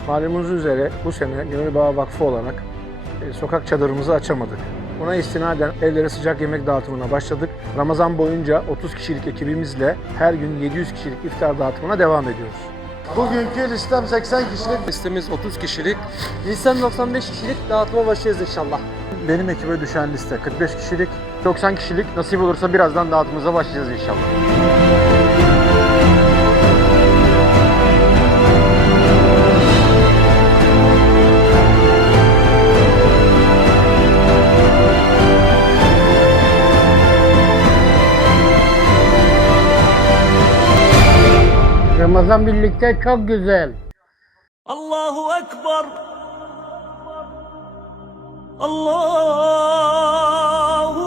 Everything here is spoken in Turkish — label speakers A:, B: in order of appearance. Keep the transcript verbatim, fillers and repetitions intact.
A: Malumunuz üzere bu sene Gönül Bağı Vakfı olarak e, sokak çadırımızı açamadık. Buna istinaden evlere sıcak yemek dağıtımına başladık. Ramazan boyunca otuz kişilik ekibimizle her gün yedi yüz kişilik iftar dağıtımına devam ediyoruz.
B: Bugünkü listem seksen kişilik.
A: Listemiz otuz kişilik.
C: Listem doksan beş kişilik, dağıtıma başlayacağız inşallah.
B: Benim ekibe düşen liste kırk beş kişilik.
A: doksan kişilik. Nasip olursa birazdan dağıtımımıza başlayacağız inşallah.
D: Ramazan birlikte çok güzel.
E: Allahu Ekber. Allahu